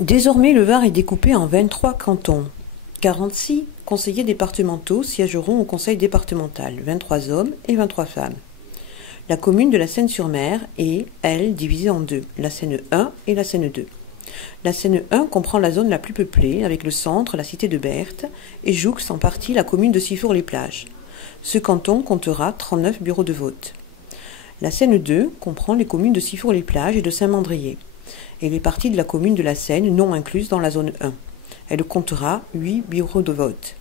Désormais, le Var est découpé en 23 cantons. 46 conseillers départementaux siégeront au conseil départemental, 23 hommes et 23 femmes. La commune de la Seyne-sur-Mer est, elle, divisée en deux, la Seyne 1 et la Seyne 2. La Seyne 1 comprend la zone la plus peuplée, avec le centre, la cité de Berthe, et jouxte en partie la commune de Sifour-les-Plages. Ce canton comptera 39 bureaux de vote. La Seyne 2 comprend les communes de Sifour-les-Plages et de Saint-Mandrier, et les parties de la commune de la Seyne non incluses dans la zone 1. Elle comptera 8 bureaux de vote.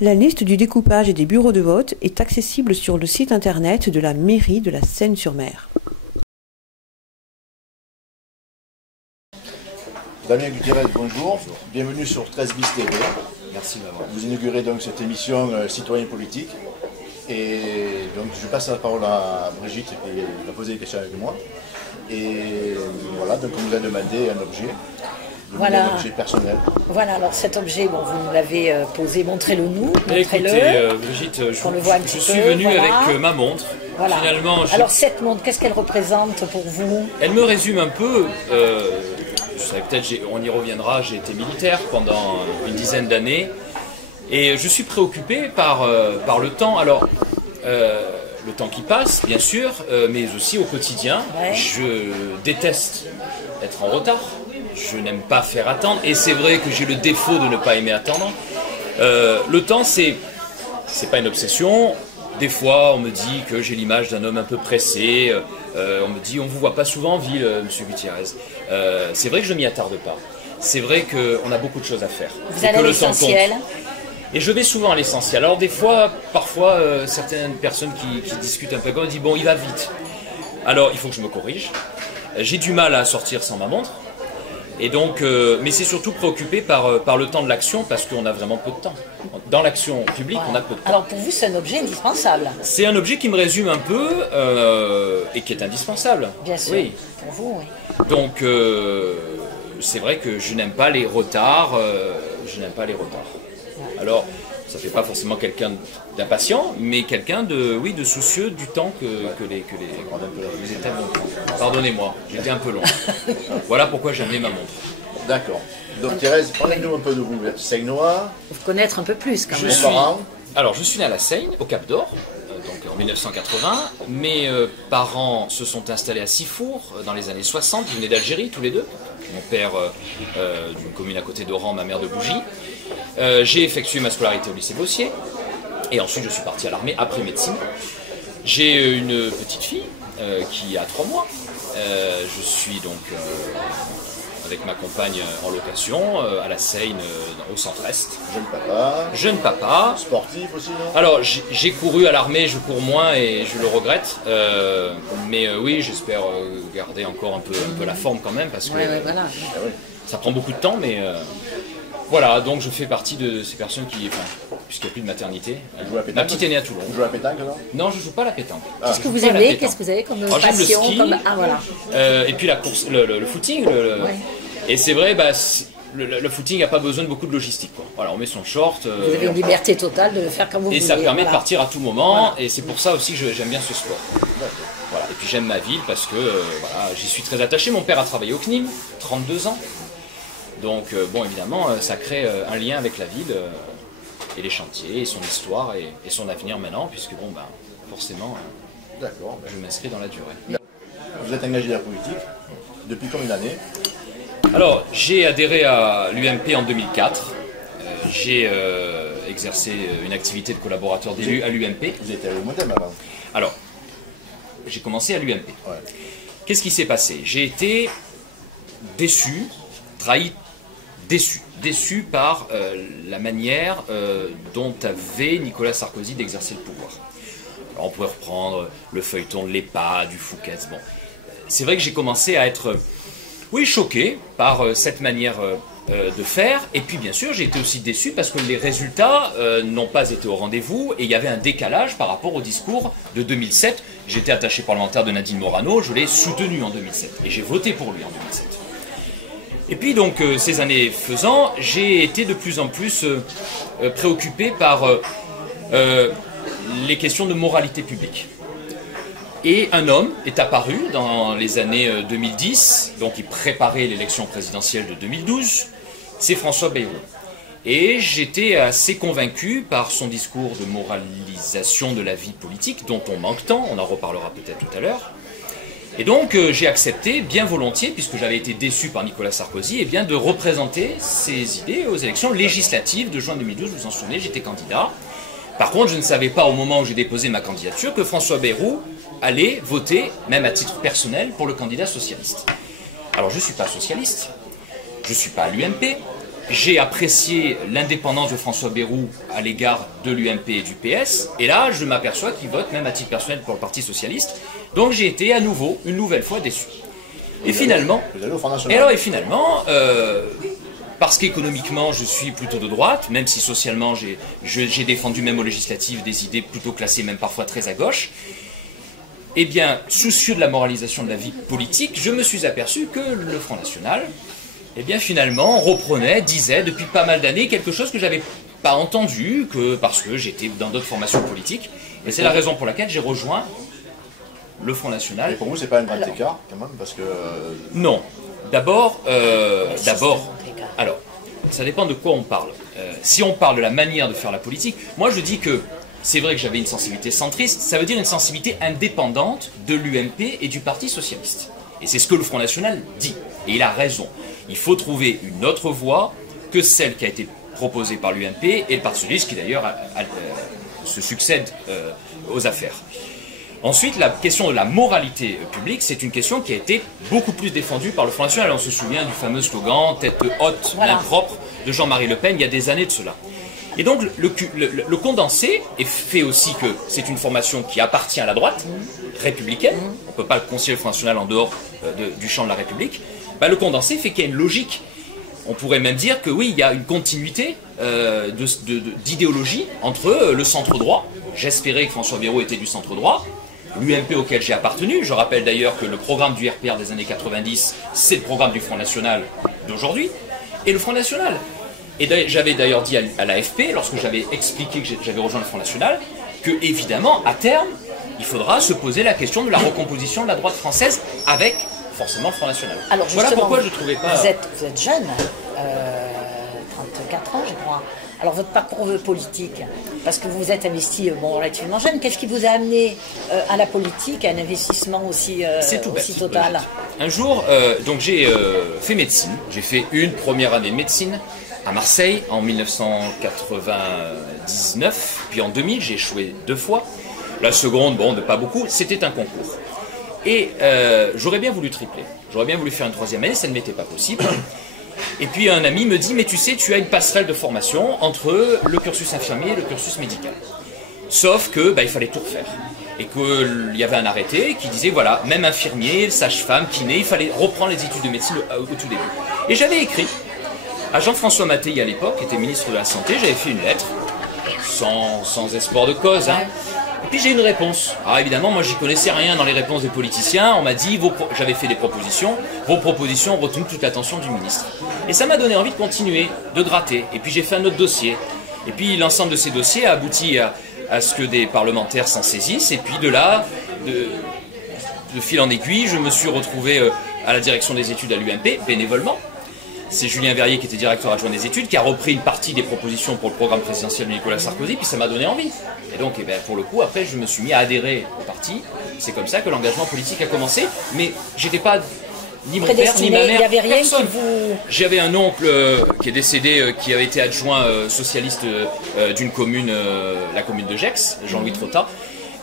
La liste du découpage et des bureaux de vote est accessible sur le site internet de la mairie de la Seyne-sur-Mer. Damien Gutiérrez, bonjour. Bienvenue sur 13 bis TV. Merci de m'avoir. Vous inaugurez donc cette émission Citoyen politique. Et donc je passe la parole à Brigitte qui va poser des questions avec moi. Et voilà, donc on nous a demandé un objet. Voilà. Un objet personnel. Voilà, alors cet objet, bon, vous nous l'avez posé, montrez-le nous. Écoutez, Brigitte, je suis venu avec ma montre. Voilà. Finalement, alors cette montre, qu'est-ce qu'elle représente pour vous? Elle me résume un peu. Je savais peut-être, on y reviendra, j'ai été militaire pendant une dizaine d'années. Et je suis préoccupé par le temps. Alors, le temps qui passe, bien sûr, mais aussi au quotidien. Ouais. Je déteste être en retard. Je n'aime pas faire attendre. Et c'est vrai que j'ai le défaut de ne pas aimer attendre. Le temps, c'est pas une obsession. Des fois, on me dit que j'ai l'image d'un homme un peu pressé. On me dit, on ne vous voit pas souvent en ville, monsieur Gutiérrez. C'est vrai que je ne m'y attarde pas. C'est vrai qu'on a beaucoup de choses à faire. Vous allez à l'essentiel. Et je vais souvent à l'essentiel. Alors des fois, parfois, certaines personnes qui discutent un peu comme disent, bon, il va vite. Alors, il faut que je me corrige. J'ai du mal à sortir sans ma montre. Et donc, mais c'est surtout préoccupé par le temps de l'action, parce qu'on a vraiment peu de temps. Dans l'action publique, on a peu de temps. Alors pour vous, c'est un objet indispensable. C'est un objet qui me résume un peu et qui est indispensable. Bien sûr, oui. pour vous, oui. Donc, c'est vrai que je n'aime pas les retards. Alors, ça ne fait pas forcément quelqu'un d'impatient, mais quelqu'un de soucieux du temps que les étapes vont prendre. Pardonnez-moi, j'étais un peu long. Voilà pourquoi j'aime ma montre. D'accord. Donc Thérèse, parlez-nous un peu de vous. Vous êtes Seynois. Faut connaître un peu plus quand même. Alors, je suis né à la Seyne, au Cap d'Or, donc en 1980. Mes parents se sont installés à Sifour dans les années 60. Ils venaient d'Algérie, tous les deux. Mon père d'une commune à côté d'Oran, ma mère de Bougie. J'ai effectué ma scolarité au lycée Bossier. Et ensuite, je suis parti à l'armée après médecine. J'ai une petite fille qui a 3 mois. Je suis donc avec ma compagne en location à la Seyne, au centre-est. Jeune papa. Jeune papa. Sportif aussi, non? Alors, j'ai couru à l'armée, je cours moins et je le regrette. Mais oui, j'espère garder encore un peu la forme quand même, parce que voilà. ça prend beaucoup de temps, mais... Voilà, donc je fais partie de ces personnes qui, puisqu'il n'y a plus de maternité. Ma petite est née à Toulon. Vous jouez à la pétanque, non? Non, je ne joue pas à la pétanque. Qu'est-ce que vous aimez? Qu'est-ce que vous avez comme passion? J'aime le ski, voilà. Et puis la course, le footing. Et c'est vrai, le footing n'a pas besoin de beaucoup de logistique, quoi. Voilà, on met son short. Vous avez une liberté totale de le faire comme vous voulez. Et ça permet de partir à tout moment, et c'est pour ça aussi que j'aime bien ce sport. Voilà. Et puis j'aime ma ville parce que j'y suis très attaché. Mon père a travaillé au CNIM, 32 ans. Donc, bon, évidemment, ça crée un lien avec la ville et les chantiers, et son histoire et son avenir maintenant, puisque, bon, forcément, je m'inscris dans la durée. Vous êtes engagé dans la politique depuis combien d'années? Alors, j'ai adhéré à l'UMP en 2004. J'ai exercé une activité de collaborateur d'élu à l'UMP. Vous étiez à l'UMODEM avant? Alors, j'ai commencé à l'UMP. Ouais. Qu'est-ce qui s'est passé? J'ai été déçu, trahi, déçu par la manière dont avait Nicolas Sarkozy d'exercer le pouvoir. Alors on pourrait reprendre le feuilleton de l'EHPAD, du Fouquet's. Bon, c'est vrai que j'ai commencé à être, choqué par cette manière de faire. Et puis bien sûr, j'ai été aussi déçu parce que les résultats n'ont pas été au rendez-vous et il y avait un décalage par rapport au discours de 2007. J'étais attaché parlementaire de Nadine Morano, je l'ai soutenu en 2007 et j'ai voté pour lui en 2007. Et puis donc, ces années faisant, j'ai été de plus en plus préoccupé par les questions de moralité publique. Et un homme est apparu dans les années 2010, donc il préparait l'élection présidentielle de 2012, c'est François Bayrou. Et j'étais assez convaincu par son discours de moralisation de la vie politique, dont on manque tant, on en reparlera peut-être tout à l'heure. Et donc j'ai accepté bien volontiers, puisque j'avais été déçu par Nicolas Sarkozy, bien de représenter ses idées aux élections législatives de juin 2012, vous vous en souvenez, j'étais candidat. Par contre, je ne savais pas au moment où j'ai déposé ma candidature que François Bayrou allait voter, même à titre personnel, pour le candidat socialiste. Alors je ne suis pas socialiste, je ne suis pas à l'UMP, j'ai apprécié l'indépendance de François Bayrou à l'égard de l'UMP et du PS, et là je m'aperçois qu'il vote même à titre personnel pour le Parti socialiste, donc j'ai été à nouveau, une nouvelle fois déçu. Et finalement, parce qu'économiquement je suis plutôt de droite, même si socialement j'ai défendu même aux législatives des idées plutôt classées, même parfois très à gauche, eh bien, soucieux de la moralisation de la vie politique, je me suis aperçu que le Front National, eh bien finalement, reprenait, disait depuis pas mal d'années quelque chose que j'avais pas entendu, parce que j'étais dans d'autres formations politiques, et c'est la raison pour laquelle j'ai rejoint le Front National. Et pour vous, c'est pas un grand écart, quand même, parce que... Non. D'abord, alors, ça dépend de quoi on parle. Si on parle de la manière de faire la politique, moi je dis que c'est vrai que j'avais une sensibilité centriste, ça veut dire une sensibilité indépendante de l'UMP et du Parti socialiste. Et c'est ce que le Front National dit. Et il a raison. Il faut trouver une autre voie que celle qui a été proposée par l'UMP et le Parti socialiste, qui d'ailleurs se succède aux affaires. Ensuite, la question de la moralité publique, c'est une question qui a été beaucoup plus défendue par le Front National. On se souvient du fameux slogan « tête haute, main propre » de Jean-Marie Le Pen il y a des années de cela. Et donc le condensé est fait aussi que c'est une formation qui appartient à la droite, républicaine, on ne peut pas le considérer le Front National en dehors du champ de la République. Le condensé fait qu'il y a une logique. On pourrait même dire que oui, il y a une continuité d'idéologie entre le centre-droit. J'espérais que François Bayrou était du centre-droit. L'UMP auquel j'ai appartenu, je rappelle d'ailleurs que le programme du RPR des années 90, c'est le programme du Front National d'aujourd'hui, et le Front National. Et j'avais d'ailleurs dit à l'AFP, lorsque j'avais expliqué que j'avais rejoint le Front National, que évidemment, à terme, il faudra se poser la question de la recomposition de la droite française avec forcément le Front National. Alors voilà pourquoi je ne trouvais pas... Vous êtes jeune, 34 ans je crois. Alors votre parcours politique, parce que vous êtes investi relativement jeune, qu'est-ce qui vous a amené à la politique, à un investissement aussi total? Un jour, donc j'ai fait médecine, j'ai fait une première année de médecine à Marseille en 1999, puis en 2000 j'ai échoué 2 fois. La seconde, pas beaucoup, c'était un concours. Et j'aurais bien voulu tripler, j'aurais bien voulu faire une 3e année, ça ne m'était pas possible. Et puis un ami me dit, mais tu sais, tu as une passerelle de formation entre le cursus infirmier et le cursus médical. Sauf que il fallait tout refaire. Et qu'il y avait un arrêté qui disait, voilà, même infirmier, sage-femme, kiné, il fallait reprendre les études de médecine au tout début. Et j'avais écrit à Jean-François Mattei à l'époque, qui était ministre de la Santé, j'avais fait une lettre, sans espoir de cause, hein. Et puis j'ai une réponse. Alors évidemment, moi j'y connaissais rien dans les réponses des politiciens. On m'a dit, j'avais fait des propositions, vos propositions ont retenu toute l'attention du ministre. Et ça m'a donné envie de continuer, de gratter. Et puis j'ai fait un autre dossier. Et puis l'ensemble de ces dossiers a abouti à ce que des parlementaires s'en saisissent. Et puis de là, de fil en aiguille, je me suis retrouvé à la direction des études à l'UMP, bénévolement. C'est Julien Verrier qui était directeur adjoint des études, qui a repris une partie des propositions pour le programme présidentiel de Nicolas Sarkozy, puis ça m'a donné envie. Et donc, pour le coup, après, je me suis mis à adhérer au parti. C'est comme ça que l'engagement politique a commencé. Mais j'étais pas ni mon père, ni ma mère, il y avait rien personne. Qui vous... J'avais un oncle qui est décédé, qui avait été adjoint socialiste d'une commune, la commune de Gex, Jean-Louis Trotta.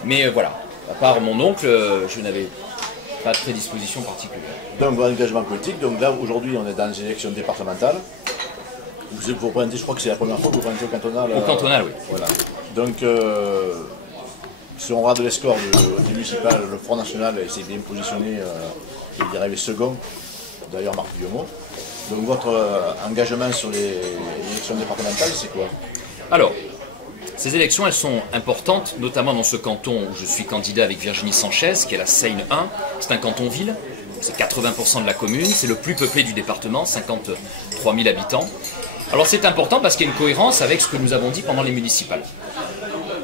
Mais voilà, à part mon oncle, je n'avais pas de prédisposition particulière. Donc, votre engagement politique, donc là, aujourd'hui, on est dans les élections départementales. Vous représentez, je crois que c'est la première fois que vous représentez au cantonal. Au cantonal, oui. Voilà. Donc, si on regarde les scores des municipales, le Front National s'est bien positionné, il est arrivé second, d'ailleurs Marc Guillemot. Donc, votre engagement sur les élections départementales, c'est quoi? Alors, ces élections, elles sont importantes, notamment dans ce canton où je suis candidat avec Virginie Sanchez, qui est la Seine 1. C'est un canton-ville, c'est 80% de la commune, c'est le plus peuplé du département, 53 000 habitants. Alors c'est important parce qu'il y a une cohérence avec ce que nous avons dit pendant les municipales.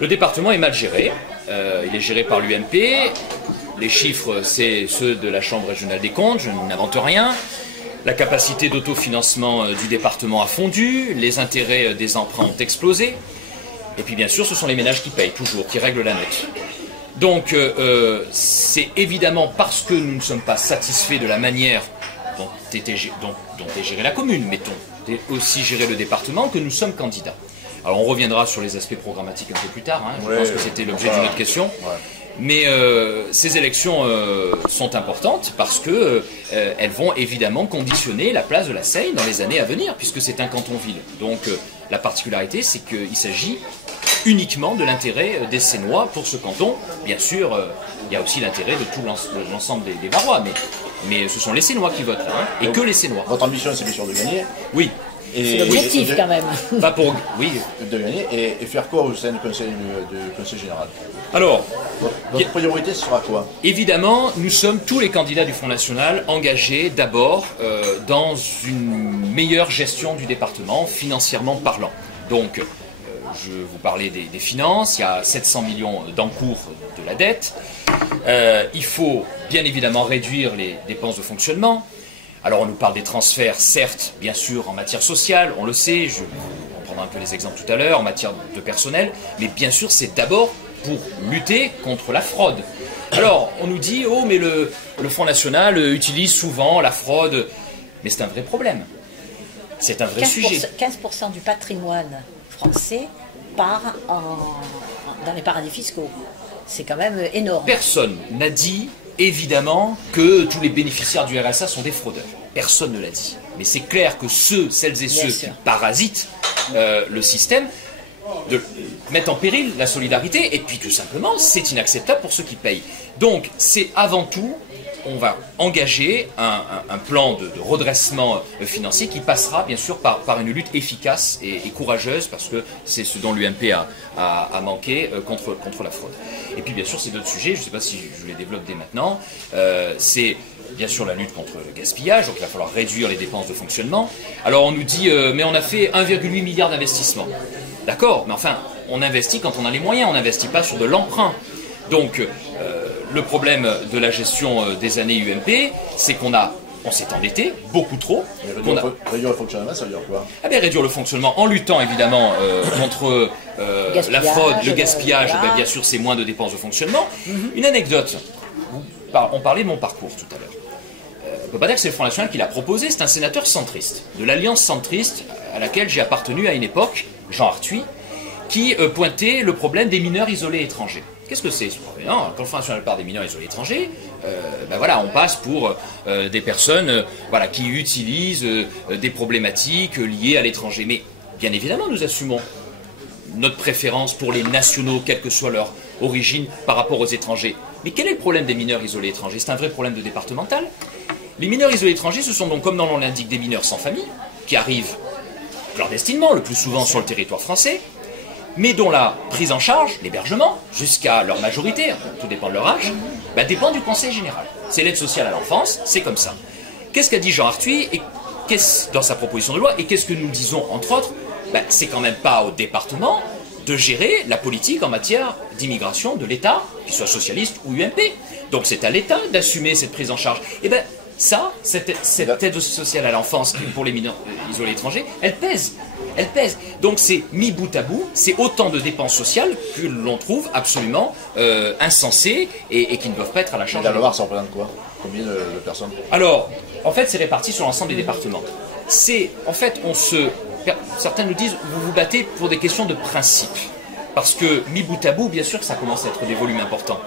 Le département est mal géré, il est géré par l'UMP, les chiffres, c'est ceux de la Chambre régionale des comptes, je n'invente rien. La capacité d'autofinancement du département a fondu, les intérêts des emprunts ont explosé. Et puis bien sûr, ce sont les ménages qui payent toujours, qui règlent la note. Donc c'est évidemment parce que nous ne sommes pas satisfaits de la manière dont est gérée la commune, mettons, et aussi gérer le département, que nous sommes candidats. Alors on reviendra sur les aspects programmatiques un peu plus tard, hein, je pense que c'était l'objet d'une autre question. Ouais. Mais ces élections sont importantes parce que elles vont évidemment conditionner la place de la Seine dans les années à venir, puisque c'est un canton-ville. Donc la particularité, c'est qu'il s'agit uniquement de l'intérêt des Sénois pour ce canton. Bien sûr, il y a aussi l'intérêt de tout l'ensemble des Varois, mais ce sont les Sénois qui votent là, hein, et donc, que les Sénois. Votre ambition, c'est bien sûr de gagner. Oui. C'est l'objectif quand même. Pas pour, oui. De gagner et faire quoi au sein du conseil général? Alors, votre priorité, ce sera quoi? Évidemment, nous sommes tous les candidats du Front National engagés d'abord dans une meilleure gestion du département, financièrement parlant. Donc, je vous parlais des finances, il y a 700 millions d'encours de la dette. Il faut bien évidemment réduire les dépenses de fonctionnement. Alors on nous parle des transferts, certes, bien sûr, en matière sociale, on le sait, on prendra un peu les exemples tout à l'heure, en matière de personnel, mais bien sûr c'est d'abord pour lutter contre la fraude. Alors on nous dit, oh mais le Front National utilise souvent la fraude, mais c'est un vrai problème, c'est un vrai sujet. 15% du patrimoine français part dans les paradis fiscaux, c'est quand même énorme. Personne n'a dit évidemment que tous les bénéficiaires du RSA sont des fraudeurs. Personne ne l'a dit. Mais c'est clair que celles et ceux qui parasitent le système mettent en péril la solidarité. Et puis tout simplement, c'est inacceptable pour ceux qui payent. Donc c'est avant tout, on va engager un plan de redressement financier qui passera bien sûr par une lutte efficace et courageuse, parce que c'est ce dont l'UMP a manqué contre la fraude. Et puis bien sûr c'est d'autres sujets, je ne sais pas si je les développe dès maintenant, c'est bien sûr la lutte contre le gaspillage, donc il va falloir réduire les dépenses de fonctionnement. Alors on nous dit mais on a fait 1,8 milliard d'investissements. D'accord, mais enfin on investit quand on a les moyens, on n'investit pas sur de l'emprunt. Donc le problème de la gestion des années UMP, c'est qu'on s'est endetté beaucoup trop. Réduire le fonctionnement, ça veut dire quoi? Réduire le fonctionnement en luttant évidemment contre la fraude, le gaspillage, bien sûr c'est moins de dépenses de fonctionnement. Une anecdote, on parlait de mon parcours tout à l'heure. On ne peut pas dire que c'est le Front National qui l'a proposé, c'est un sénateur centriste, de l'Alliance centriste à laquelle j'ai appartenu à une époque, Jean Arthuis, qui pointait le problème des mineurs isolés étrangers. Qu'est-ce que c'est ce problème? Quand le Front National parle des mineurs isolés étrangers, on passe pour des personnes qui utilisent des problématiques liées à l'étranger. Mais bien évidemment, nous assumons notre préférence pour les nationaux, quelle que soit leur origine, par rapport aux étrangers. Mais quel est le problème des mineurs isolés étrangers? C'est un vrai problème de départemental. Les mineurs isolés étrangers, ce sont donc, comme dans le nom l'indique, des mineurs sans famille, qui arrivent clandestinement, le plus souvent sur le territoire français, mais dont la prise en charge, l'hébergement, jusqu'à leur majorité, tout dépend de leur âge, dépend du Conseil général. C'est l'aide sociale à l'enfance, c'est comme ça. Qu'est-ce qu'a dit Jean Arthuis dans sa proposition de loi, et qu'est-ce que nous disons, entre autres? C'est quand même pas au département de gérer la politique en matière d'immigration de l'État, qu'il soit socialiste ou UMP. Donc c'est à l'État d'assumer cette prise en charge. Et cette aide sociale à l'enfance pour les mineurs isolés étrangers, elle pèse. Elle pèse. Donc c'est mis bout à bout, c'est autant de dépenses sociales que l'on trouve absolument insensées et qui ne doivent pas être à la charge. Et la Loire, ça représente quoi? Combien de personnes? Alors, en fait, c'est réparti sur l'ensemble des départements. Certains nous disent, vous vous battez pour des questions de principe. Parce que, mis bout à bout, bien sûr que ça commence à être des volumes importants.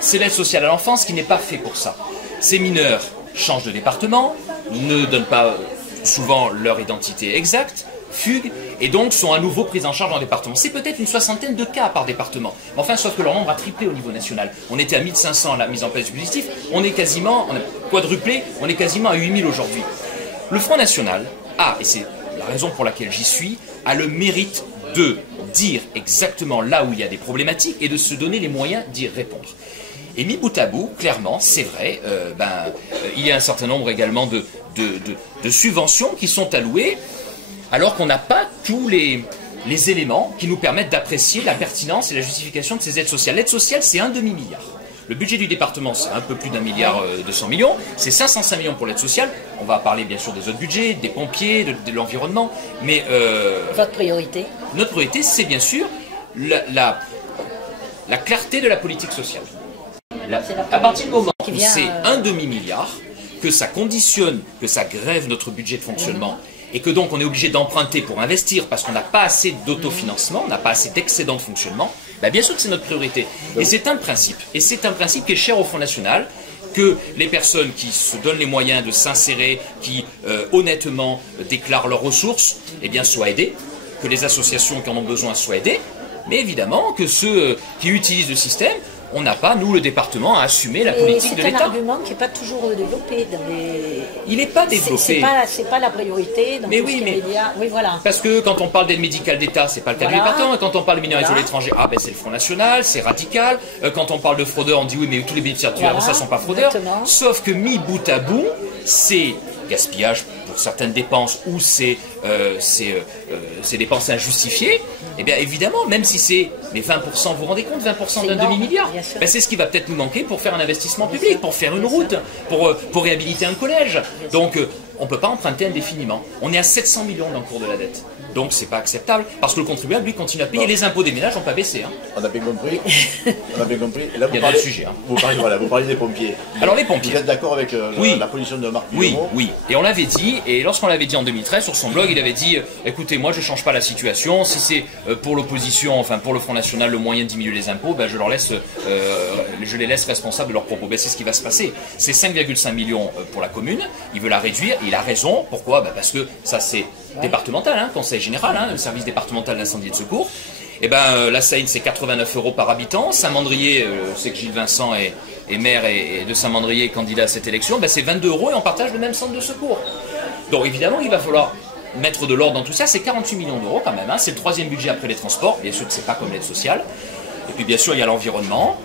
C'est l'aide sociale à l'enfance qui n'est pas fait pour ça. Ces mineurs changent de département, ne donnent pas souvent leur identité exacte, fuguent, et donc sont à nouveau pris en charge dans le département. C'est peut-être une 60aine de cas par département. Mais enfin, sauf que leur nombre a triplé au niveau national. On était à 1500 à la mise en place du dispositif, on a quadruplé, on est quasiment à 8000 aujourd'hui. Le Front National et c'est la raison pour laquelle j'y suis, a le mérite de dire exactement là où il y a des problématiques et de se donner les moyens d'y répondre. Et mis bout à bout, clairement, c'est vrai, il y a un certain nombre également de subventions qui sont allouées, alors qu'on n'a pas tous les éléments qui nous permettent d'apprécier la pertinence et la justification de ces aides sociales. L'aide sociale, c'est un demi-milliard. Le budget du département, c'est un peu plus d'1 milliard 200 millions. C'est 505 millions pour l'aide sociale. On va parler bien sûr des autres budgets, des pompiers, de l'environnement. Mais votre priorité? Notre priorité, c'est bien sûr la clarté de la politique sociale. À partir du moment où c'est un demi-milliard, que ça conditionne, que ça grève notre budget de fonctionnement, et que donc on est obligé d'emprunter pour investir parce qu'on n'a pas assez d'autofinancement, on n'a pas assez d'excédent de fonctionnement, ben bien sûr que c'est notre priorité. Et c'est un principe. Et c'est un principe qui est cher au Front National, que les personnes qui se donnent les moyens de s'insérer, qui honnêtement déclarent leurs ressources, eh bien soient aidées, que les associations qui en ont besoin soient aidées, mais évidemment que ceux qui utilisent le système, on n'a pas, nous, le département, à assumer la politique de l'État. C'est un argument qui n'est pas toujours développé. Il n'est pas développé. C'est pas la priorité dans mais tout oui, ce qui est médias. Oui, voilà. Parce que quand on parle d'aide médicale d'État, c'est pas le cas du département. Et quand on parle de mineurs isolés étrangers, ah ben c'est le Front National, c'est radical. Quand on parle de fraudeurs, on dit oui, mais tous les bénéficiaires de ça ne sont pas fraudeurs. Exactement. Sauf que mis bout à bout, c'est gaspillage pour certaines dépenses ou c'est dépenses injustifiées, eh bien évidemment, même si c'est mais 20%, vous vous rendez compte, 20% d'un demi-milliard, ben, c'est ce qui va peut-être nous manquer pour faire un investissement public, pour faire une route, pour réhabiliter un collège. Donc on ne peut pas emprunter indéfiniment. On est à 700 millions d'encours de la dette. Donc c'est pas acceptable, parce que le contribuable, lui, continue à payer. Les impôts des ménages n'ont pas baissé. Hein. On a bien compris. On a bien compris. Et là, il y a d'autres sujets. Hein. Vous parlez des pompiers. Alors les pompiers. Vous êtes d'accord avec la position de Marc Guillemot? Oui. Et on l'avait dit, et lorsqu'on l'avait dit en 2013, sur son blog, il avait dit, écoutez, moi je ne change pas la situation, si c'est pour l'opposition, enfin pour le Front National, le moyen de diminuer les impôts, ben, je les laisse responsables de leurs propos. Ben, c'est ce qui va se passer. C'est 5,5 millions pour la commune, il veut la réduire, il a raison. Pourquoi? Ben, parce que ça c'est départemental, hein, conseil général, hein, le service départemental d'incendie et de secours. Et ben la Seine c'est 89 € par habitant. Saint-Mandrier, c'est que Gilles Vincent est maire et de Saint-Mandrier candidat à cette élection, ben, c'est 22 € et on partage le même centre de secours. Donc évidemment il va falloir mettre de l'ordre dans tout ça. C'est 48 millions d'euros quand même, hein. C'est le 3e budget après les transports, bien sûr que c'est pas comme l'aide sociale. Et puis bien sûr il y a l'environnement,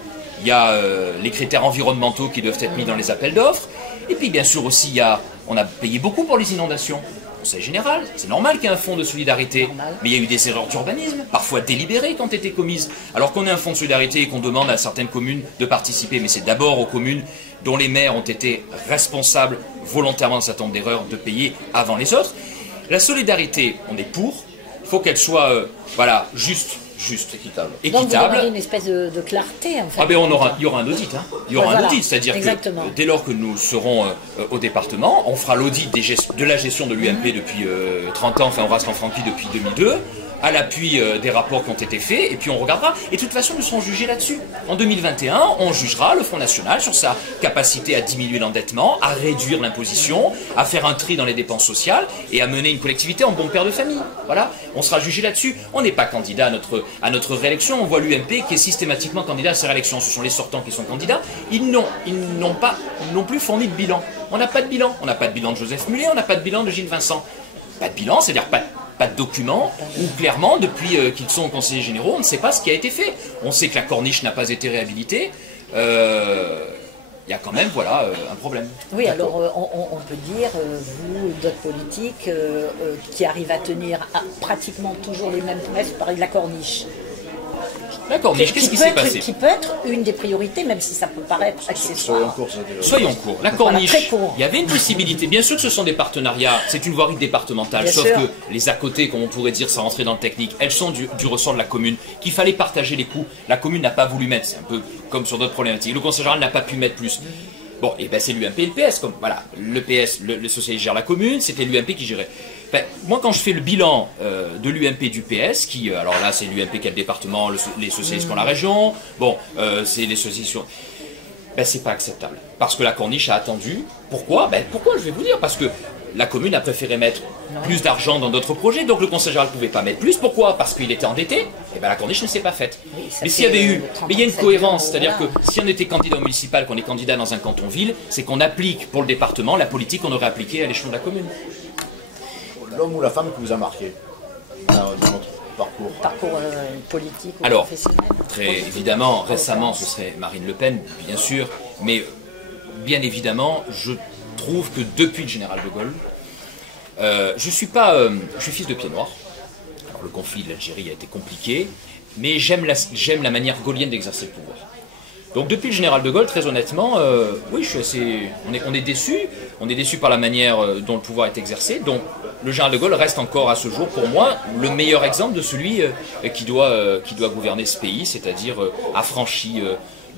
il y a les critères environnementaux qui doivent être mis dans les appels d'offres. Et puis bien sûr aussi on a payé beaucoup pour les inondations. Conseil général, c'est normal qu'il y ait un fonds de solidarité, mais il y a eu des erreurs d'urbanisme, parfois délibérées quand étaient commises. Alors qu'on ait un fonds de solidarité et qu'on demande à certaines communes de participer, mais c'est d'abord aux communes dont les maires ont été responsables volontairement d'un certain nombre d'erreurs de payer avant les autres. La solidarité, on est pour, il faut qu'elle soit juste, équitable. Donc vous aurez une espèce de clarté en fait. Ah ben il y aura un audit, hein. Il y aura un audit, c'est-à-dire que dès lors que nous serons au département, on fera l'audit de la gestion de l'UMP depuis 30 ans, enfin Horace Lanfranchi depuis 2002, à l'appui des rapports qui ont été faits, et puis on regardera. Et de toute façon, nous serons jugés là-dessus. En 2021, on jugera le Front National sur sa capacité à diminuer l'endettement, à réduire l'imposition, à faire un tri dans les dépenses sociales, et à mener une collectivité en bon père de famille. Voilà, on sera jugé là-dessus. On n'est pas candidat à notre réélection. On voit l'UMP qui est systématiquement candidat à sa réélection. Ce sont les sortants qui sont candidats. Ils n'ont pas non plus fourni de bilan. On n'a pas de bilan. On n'a pas de bilan de Joseph Mulet, on n'a pas de bilan de Gilles Vincent. Pas de bilan, c'est-à-dire pas de documents, où clairement, depuis qu'ils sont conseillers généraux, on ne sait pas ce qui a été fait. On sait que la corniche n'a pas été réhabilitée. Il y a quand même, un problème. Oui, alors on peut dire, vous, d'autres politiques, qui arrivent à tenir pratiquement toujours les mêmes promesses, vous parlez de la corniche. La corniche, qu'est-ce qui s'est passé? Qui peut être une des priorités, même si ça peut paraître accessoire. Soyons courts. La corniche, il y avait une possibilité. Bien sûr que ce sont des partenariats, c'est une voirie départementale, sauf que les à côté, comme on pourrait dire, sans rentrer dans le technique, elles sont du ressort de la commune, qu'il fallait partager les coûts. La commune n'a pas voulu mettre, c'est un peu comme sur d'autres problématiques. Le conseil général n'a pas pu mettre plus. Bon, et ben c'est l'UMP et le PS, comme voilà, le PS, le socialiste gère la commune, c'était l'UMP qui gérait. Ben, moi, quand je fais le bilan de l'UMP du PS, alors là, c'est l'UMP qui a le département, les socialistes qui ont la région, bon, c'est les socialistes. Ben, c'est pas acceptable. Parce que la corniche a attendu. Pourquoi? Ben, pourquoi? Je vais vous dire. Parce que la commune a préféré mettre plus d'argent dans d'autres projets, donc le conseil général ne pouvait pas mettre plus. Pourquoi? Parce qu'il était endetté. Et ben, la corniche ne s'est pas faite. Oui, mais s'il y avait eu, mais il y a une cohérence, c'est-à-dire que si on était candidat au municipal, qu'on est candidat dans un canton-ville, c'est qu'on applique pour le département la politique qu'on aurait appliquée à l'échelon de la commune. L'homme ou la femme qui vous a marqué dans votre parcours? Parcours politique ou alors, professionnel? Très évidemment, récemment, ce serait Marine Le Pen, bien sûr, mais bien évidemment, je trouve que depuis le général de Gaulle, je suis fils de pied noir. Alors le conflit de l'Algérie a été compliqué, mais j'aime la manière gaullienne d'exercer le pouvoir. Donc depuis le général de Gaulle, très honnêtement, oui, on est déçus par la manière dont le pouvoir est exercé. Donc le général de Gaulle reste encore à ce jour, pour moi, le meilleur exemple de celui qui doit gouverner ce pays, c'est-à-dire affranchi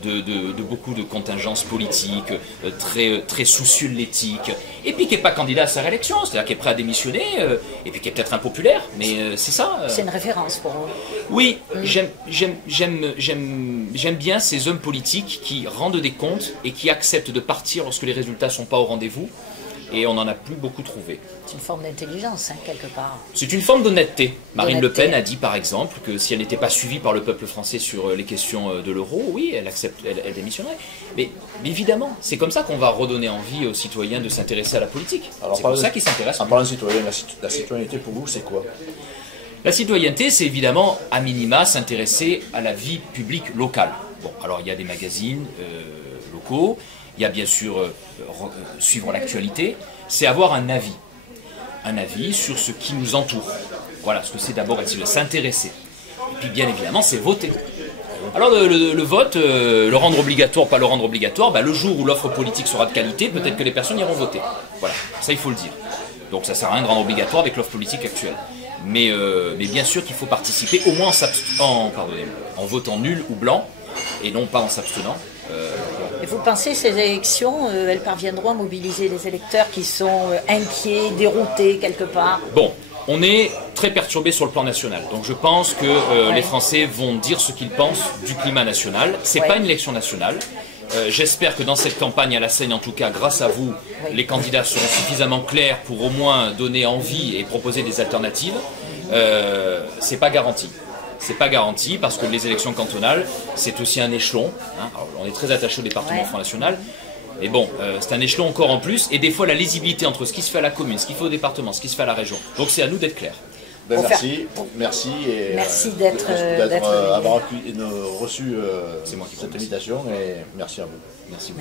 de beaucoup de contingences politiques, très soucieux de l'éthique, et puis qui n'est pas candidat à sa réélection, c'est-à-dire qui est prêt à démissionner, et puis qui est peut-être impopulaire, mais c'est ça. C'est une référence pour vous. Oui, j'aime bien ces hommes politiques qui rendent des comptes et qui acceptent de partir lorsque les résultats ne sont pas au rendez-vous, et on n'en a plus beaucoup trouvé. C'est une forme d'intelligence, hein, quelque part. C'est une forme d'honnêteté. Marine Le Pen a dit par exemple que si elle n'était pas suivie par le peuple français sur les questions de l'euro, oui, elle démissionnerait. Mais évidemment, c'est comme ça qu'on va redonner envie aux citoyens de s'intéresser à la politique. C'est pour ça qu'ils s'intéressent. En parlant de citoyen, la citoyenneté pour vous, c'est quoi? La citoyenneté, c'est évidemment, à minima, s'intéresser à la vie publique locale. Bon, alors il y a des magazines locaux, il y a bien sûr suivre l'actualité, c'est avoir un avis sur ce qui nous entoure. Voilà, ce que c'est d'abord s'intéresser. Et puis bien évidemment, c'est voter. Alors le vote, le rendre obligatoire, pas le rendre obligatoire, le jour où l'offre politique sera de qualité, peut-être que les personnes iront voter. Voilà, ça il faut le dire. Donc ça ne sert à rien de rendre obligatoire avec l'offre politique actuelle. Mais bien sûr qu'il faut participer, au moins en votant nul ou blanc, et non pas en s'abstenant. Et vous pensez que ces élections, elles parviendront à mobiliser les électeurs qui sont inquiets, déroutés quelque part? Bon, on est très perturbé sur le plan national. Donc je pense que les Français vont dire ce qu'ils pensent du climat national. C'est pas une élection nationale. J'espère que dans cette campagne à la Seine, en tout cas, grâce à vous, les candidats seront suffisamment clairs pour au moins donner envie et proposer des alternatives. C'est pas garanti. C'est pas garanti parce que les élections cantonales, c'est aussi un échelon. Hein. Alors, on est très attaché au département Front National. Mais bon, c'est un échelon encore en plus. Et des fois, la lisibilité entre ce qui se fait à la commune, ce qu'il fait au département, ce qui se fait à la région. Donc c'est à nous d'être clairs. Merci et merci d'être avoir reçu cette invitation et merci à vous. Merci.